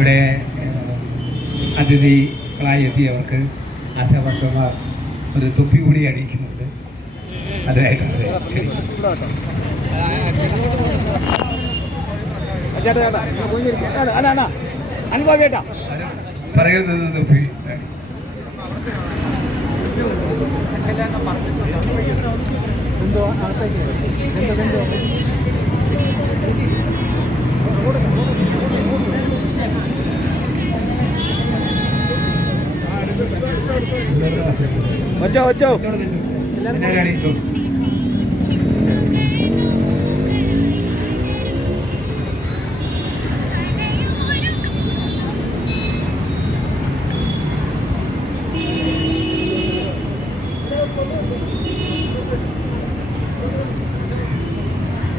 ഇവിടെ അതിഥികളായി എത്തിയവർക്ക് ആശാവർക്കന്മാർ ഒരു തൊപ്പി കൂടി അണിയിക്കുന്നുണ്ട്. അതിനായിട്ടാണ് ചേട്ടാ പറയരുത് തൊപ്പി. എന്തോ അകത്തേക്ക് വച്ചോ വച്ചോ എല്ലാവരും അണിയിച്ചോ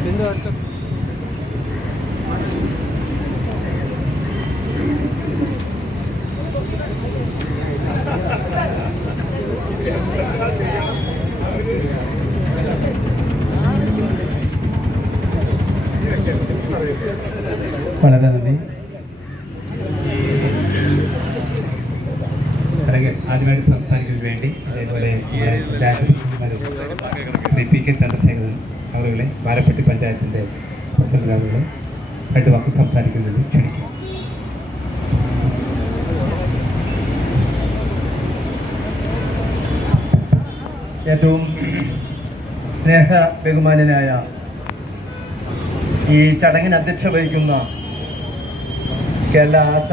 എന്തോ അടുത്ത വളരെ നന്ദി സാറേ, ആദ്യമായിട്ട് സംസാരിക്കുന്നതിന് വേണ്ടി അതേപോലെ ശ്രീ പി കെ ചന്ദ്രശേഖരൻ അവരുടെ വാരപ്പെട്ടി പഞ്ചായത്തിന്റെ പ്രസിഡന്റ് രണ്ട് വാക്ക് സംസാരിക്കുന്നതിന് ക്ഷണിക്കും. ഏറ്റവും സ്നേഹ ബഹുമാനനായ ഈ ചടങ്ങിന് അധ്യക്ഷ വഹിക്കുന്ന കേരള ആശ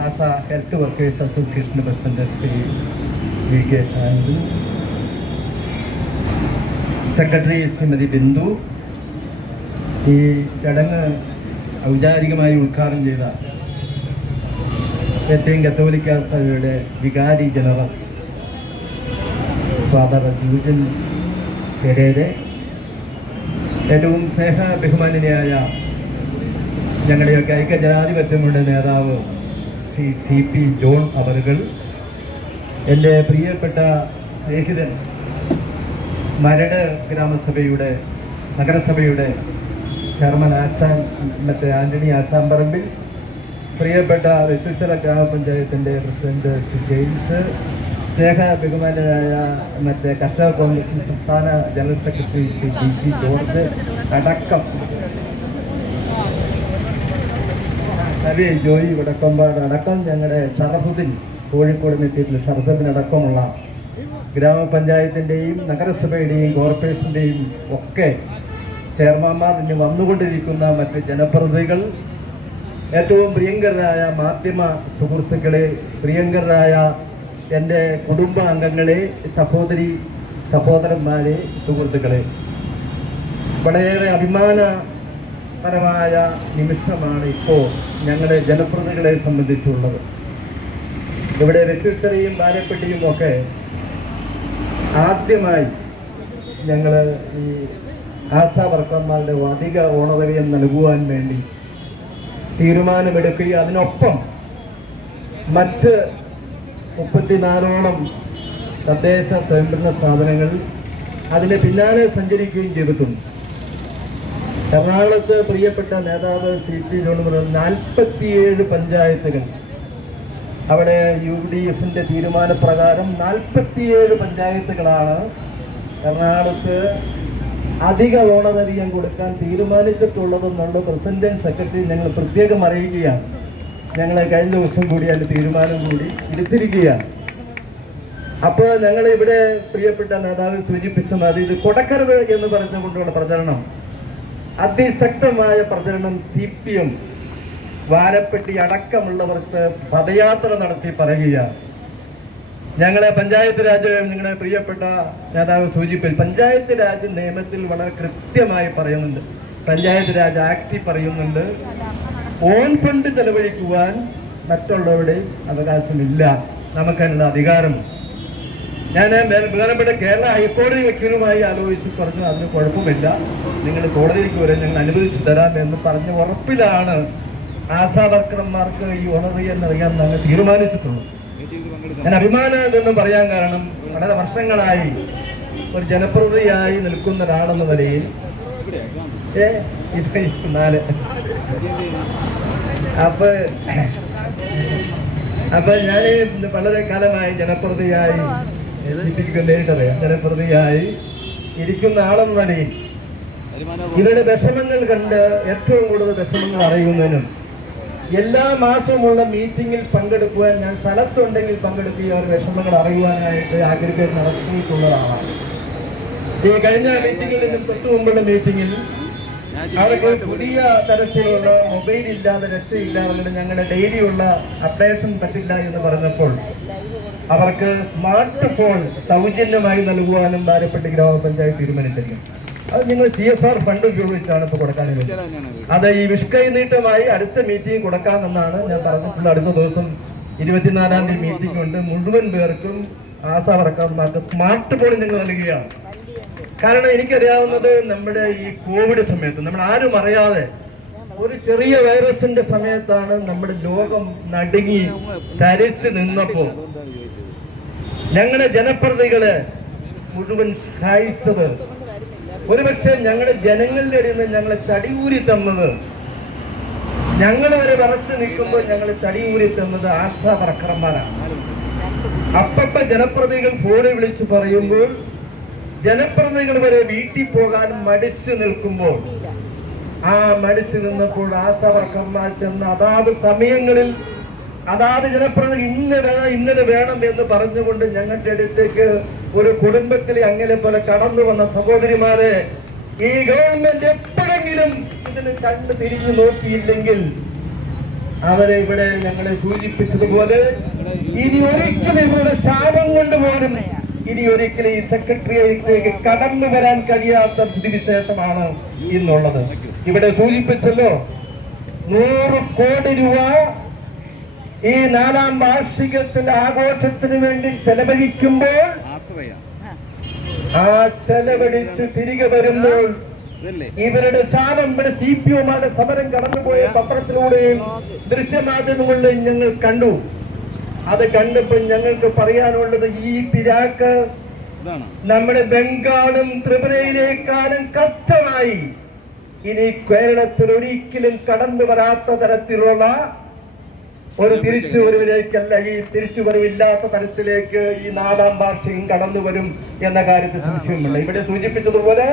ആശ ഹെൽത്ത് വർക്കേഴ്സ് അസോസിയേഷന്റെ president Shri V K Anand secretary Shrimati Bindu ഈ ചടങ്ങ് ഔപചാരികമായി ഉദ്ഘാടനം ചെയ്ത ഏറ്റവും കത്തോലിക്ക സഭയുടെ വികാരി ജനറൽ ഫാദർ ജൂജൻ പെരേരെ ഏറ്റവും സ്നേഹ ബഹുമാന്യനായ ഞങ്ങളുടെയൊക്കെ ഐക്യ ജനാധിപത്യമുള്ള നേതാവ് ശ്രീ സി പി ജോൺ അവരുകൾ എന്റെ പ്രിയപ്പെട്ട സ്നേഹിതൻ മരട് ഗ്രാമസഭയുടെ നഗരസഭയുടെ ചെയർമാൻ ആശാൻ മറ്റേ ആന്റണി ആശാൻ പറമ്പിൽ പ്രിയപ്പെട്ട വെച്ചുച്ചിറ ഗ്രാമപഞ്ചായത്തിന്റെ പ്രസിഡന്റ് ശ്രീ ജെയിംസ് സ്നേഹ ബഹുമാനായ മറ്റേ കർഷക കോൺഗ്രസ് സംസ്ഥാന general secretary Shri G G George അടക്കം നവി ജോയി വടക്കമ്പാട് അടക്കം ഞങ്ങളുടെ ഷറഫുദ്ദീൻ കോഴിക്കോട് എത്തിയിട്ടുള്ള ഷറഫുദ്ദീനടക്കമുള്ള ഗ്രാമപഞ്ചായത്തിന്റെയും നഗരസഭയുടെയും കോർപ്പറേഷന്റെയും ഒക്കെ ചെയർമാൻമാർ ഇനി വന്നുകൊണ്ടിരിക്കുന്ന മറ്റ് ജനപ്രതിനിധികൾ ഏറ്റവും പ്രിയങ്കരായ മാധ്യമ സുഹൃത്തുക്കളെ പ്രിയങ്കരായ എന്റെ കുടുംബാംഗങ്ങളെ സഹോദരി സഹോദരന്മാരെ സുഹൃത്തുക്കളെ. വളരെയേറെ അഭിമാനപരമായ നിമിഷമാണ് ഇപ്പോൾ ഞങ്ങളുടെ ജനപ്രതികളെ സംബന്ധിച്ചുള്ളത്. ഇവിടെ രക്ഷിച്ചറിയും ഭാര്യപ്പെട്ടിയും ഒക്കെ ആദ്യമായി ഞങ്ങൾ ഈ ആശാ വർക്കർമാരുടെ അധിക ഓണറേറിയം നൽകുവാൻ വേണ്ടി തീരുമാനമെടുക്കുകയും അതിനൊപ്പം മറ്റ് മുപ്പത്തിനാലോളം തദ്ദേശ സ്വയംഭരണ സ്ഥാപനങ്ങൾ അതിന് പിന്നാലെ സഞ്ചരിക്കുകയും ചെയ്തിട്ടുണ്ട്. എറണാകുളത്ത് പ്രിയപ്പെട്ട നേതാവ് സി ടി ജോൺ പറഞ്ഞ നാൽപ്പത്തിയേഴ് പഞ്ചായത്തുകൾ. അവിടെ യു ഡി എഫിന്റെ തീരുമാനപ്രകാരം നാൽപ്പത്തിയേഴ് പഞ്ചായത്തുകളാണ് എറണാകുളത്ത് അധിക ഓണറേറിയം കൊടുക്കാൻ തീരുമാനിച്ചിട്ടുള്ളതെന്നുള്ള പ്രസിഡന്റ് സെക്രട്ടറി ഞങ്ങൾ പ്രത്യേകം അറിയിക്കുകയാണ്. ഞങ്ങൾ കഴിഞ്ഞ ദിവസം കൂടി അതിന്റെ തീരുമാനം കൂടി എടുത്തിരിക്കുകയാണ്. അപ്പോൾ ഞങ്ങൾ ഇവിടെ പ്രിയപ്പെട്ട നേതാവ് സൂചിപ്പിച്ച മതി ഇത് എന്ന് പറഞ്ഞുകൊണ്ടുള്ള പ്രചരണം. അതിശക്തമായ പ്രചരണം സി പി എം വാരപ്പെട്ടി അടക്കമുള്ളവർക്ക് പദയാത്ര നടത്തി പറയുകയാണ്. ഞങ്ങളെ പഞ്ചായത്ത് രാജ് നിങ്ങളുടെ പ്രിയപ്പെട്ട നേതാവ് സൂചിപ്പിൽ പഞ്ചായത്ത് രാജ് നിയമത്തിൽ വളരെ കൃത്യമായി പറയുന്നുണ്ട്. പഞ്ചായത്ത് രാജ് ആക്ടിൽ പറയുന്നുണ്ട്. ഓൺ ഫണ്ട് ചെലവഴിക്കുവാൻ മറ്റുള്ളവരുടെ അവകാശമില്ല. നമുക്കതിനുള്ള അധികാരം ഞാൻ പ്രധാനപ്പെട്ട കേരള ഹൈക്കോടതി വക്കീലുമായി ആലോചിച്ച് പറഞ്ഞു അതിന് കുഴപ്പമില്ല. നിങ്ങൾ കോടതിയിലേക്ക് വരെ ഞങ്ങൾ അനുവദിച്ചു തരാം എന്ന് പറഞ്ഞ ഉറപ്പിലാണ് ആശാ വർക്കർമാർക്ക് ഈ ഓണറിയം എന്നറിയാൻ ഞങ്ങൾ തീരുമാനിച്ചിട്ടുള്ളത്. ഞാൻ അഭിമാനം എന്നും പറയാൻ കാരണം വളരെ വർഷങ്ങളായി ഒരു ജനപ്രതിയായി നിൽക്കുന്ന ഒരാളെന്ന നിലയിൽ നാല്. അപ്പൊ അപ്പൊ ഞാൻ വളരെ കാലമായി ജനപ്രതിയായി സിറ്റിക്ക് നേരിട്ടറിയാം ജനപ്രതിയായി ഇരിക്കുന്ന ആളെന്ന നിലയിൽ ഇവരുടെ വിഷമങ്ങൾ കണ്ട് ഏറ്റവും കൂടുതൽ വിഷമങ്ങൾ അറിയുന്നതിനും എല്ലാ മാസവുമുള്ള മീറ്റിംഗിൽ പങ്കെടുക്കുവാൻ ഞാൻ സ്ഥലത്തുണ്ടെങ്കിൽ പങ്കെടുക്കുകയും അവർ വിഷമങ്ങൾ അറിയുവാനായിട്ട് ആഗ്രഹം നടത്തിയിട്ടുള്ളതാണ്. ഈ കഴിഞ്ഞ മീറ്റിംഗിൽ തൊട്ട് മുമ്പുള്ള മീറ്റിംഗിൽ അവർക്ക് പുതിയ തരത്തിലുള്ള മൊബൈൽ ഇല്ലാതെ രക്ഷയില്ല അതുകൊണ്ട് ഞങ്ങളുടെ ഡെയിലിയുള്ള അപ്ഡേഷൻ പറ്റില്ല എന്ന് പറഞ്ഞപ്പോൾ അവർക്ക് സ്മാർട്ട് ഫോൺ സൗജന്യമായി നൽകുവാനും ബാരപ്പെട്ടി ഗ്രാമപഞ്ചായത്ത് തീരുമാനിച്ചിരിക്കും അത് നിങ്ങൾ സി എസ് ആർ ഫണ്ട് ഉപയോഗിച്ചാണ് ഇപ്പോൾ കൊടുക്കാൻ അത് ഈ വിഷ്കൈ നീട്ടമായി അടുത്ത മീറ്റിംഗ് കൊടുക്കാമെന്നാണ് ഞാൻ പറഞ്ഞിട്ടുള്ള അടുത്ത ദിവസം ഇരുപത്തിനാലാം തീയതി മീറ്റിംഗ് ഉണ്ട്. മുഴുവൻ പേർക്കും ആശാ വർക്കർമാർക്ക് സ്മാർട്ട് ഫോൺ നിങ്ങൾ നൽകുകയാണ്. കാരണം എനിക്കറിയാവുന്നത് നമ്മുടെ ഈ കോവിഡ് സമയത്ത് നമ്മൾ ആരും അറിയാതെ ഒരു ചെറിയ വൈറസിന്റെ സമയത്താണ് നമ്മുടെ ലോകം നടുങ്ങി തരിച്ചു നിന്നപ്പോ ഞങ്ങളുടെ ജനപ്രതികളെ മുഴുവൻ സഹായിച്ചത്. ഒരുപക്ഷെ ഞങ്ങളുടെ ജനങ്ങളുടെ ഇടയിൽ നിന്ന് ഞങ്ങളെ തടിയൂരി തന്നത്. ഞങ്ങൾ വരെ വിറച്ചു നിൽക്കുമ്പോൾ ഞങ്ങൾ തടിയൂരി തന്നത് ആശാ വർക്കർമാരാണ്. അപ്പപ്പ ജനപ്രതികൾ ഫോണിൽ വിളിച്ച് പറയുമ്പോൾ ജനപ്രതികൾ വരെ വീട്ടിൽ പോകാൻ മടിച്ചു നിൽക്കുമ്പോൾ ആ മടിച്ചു നിന്നപ്പോൾ ആശാവർക്കന്മാർ ചെന്ന് അതാത് സമയങ്ങളിൽ അതാത് ജനപ്രതി ഇന്ന വേണം ഇന്നത് വേണം എന്ന് പറഞ്ഞുകൊണ്ട് ഞങ്ങളുടെ അടുത്തേക്ക് ഒരു കുടുംബത്തിലെ അങ്ങനെ പോലെ കടന്നു വന്ന സഹോദരിമാരെ ഈ ഗവൺമെന്റ് എപ്പോഴെങ്കിലും ഇതിന് കണ്ടു തിരിഞ്ഞു നോക്കിയില്ലെങ്കിൽ അവരെ ഇവിടെ ഞങ്ങളെ സൂചിപ്പിച്ചതുപോലെ ഇനി ഒരിക്കലും ഇവരുടെ ശാപം കൊണ്ട് പോലും ഇനി ഒരിക്കലും ഈ സെക്രട്ടറിയേറ്റിലേക്ക് കടന്നു വരാൻ കഴിയാത്ത സ്ഥിതിവിശേഷമാണ് ഇന്നുള്ളത്. ഇവിടെ സൂചിപ്പിച്ചല്ലോ നൂറ് കോടി രൂപ ഈ നാലാം വാർഷികത്തിന്റെ ആഘോഷത്തിന് വേണ്ടി ചെലവഴിക്കുമ്പോൾ ആ ചെലവഴിച്ച് തിരികെ വരുമ്പോൾ ഇവരുടെ ശാപം ഇവിടെ സി പി ഒമാരുടെ സമരം കടന്നുപോയ പത്രത്തിലൂടെയും ദൃശ്യമാധ്യമങ്ങളിലെയും ഞങ്ങൾ കണ്ടു. അത് കണ്ടപ്പോൾ ഞങ്ങൾക്ക് പറയാനുള്ളത് ഈ പിരാക്ക് നമ്മുടെ ബംഗാളും ത്രിപുരയിലേക്കാളും കഷ്ടമായി. ഇനി കേരളത്തിൽ ഒരിക്കലും കടന്നു വരാത്ത തരത്തിലുള്ള ഒരു തിരിച്ചു തിരിച്ചുവരവിലേക്കല്ല ഈ തിരിച്ചുവരവില്ലാത്ത തരത്തിലേക്ക് ഈ നാലാം വാർഷികം കടന്നു വരും എന്ന കാര്യത്തിൽ സംശയമില്ല ഇവിടെ സൂചിപ്പിച്ചതുപോലെ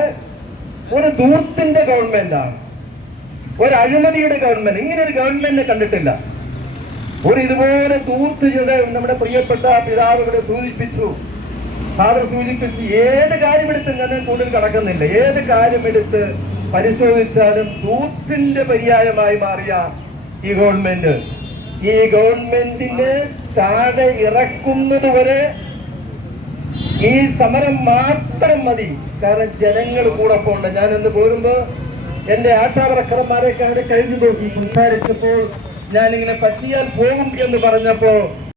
ഒരു ദൂർത്തിന്റെ ഗവൺമെന്റാണ്. ഒരു അഴിമതിയുടെ ഗവൺമെന്റ്. ഇങ്ങനെ ഒരു ഗവൺമെന്റിനെ കണ്ടിട്ടില്ല. ഒരു ഇതുപോലെ ദൂർത്ത് നമ്മുടെ പ്രിയപ്പെട്ട പിതാവുകളെ സൂചിപ്പിച്ചു. ഫാദർ സൂചിപ്പിച്ചു ഏത് കാര്യമെടുത്ത് ഞാൻ കൂടുതൽ കടക്കുന്നില്ല. ഏത് കാര്യമെടുത്ത് പരിശോധിച്ചാലും തൂത്തിന്റെ പര്യായമായി മാറിയ ഈ ഗവൺമെന്റ് ഈ ഗവൺമെന്റിന് താഴെ ഇറക്കുന്നത് വരെ ഈ സമരം മാത്രം മതി. കാരണം ജനങ്ങൾ കൂടെ പോണ്ട ഞാൻ എന്ന് പോരുമ്പോ എന്റെ ആശാവർക്കർമാരെ കഴിഞ്ഞ ദിവസം സംസാരിച്ചപ്പോൾ ഞാനിങ്ങനെ പറ്റിയാൽ പോകും എന്ന് പറഞ്ഞപ്പോ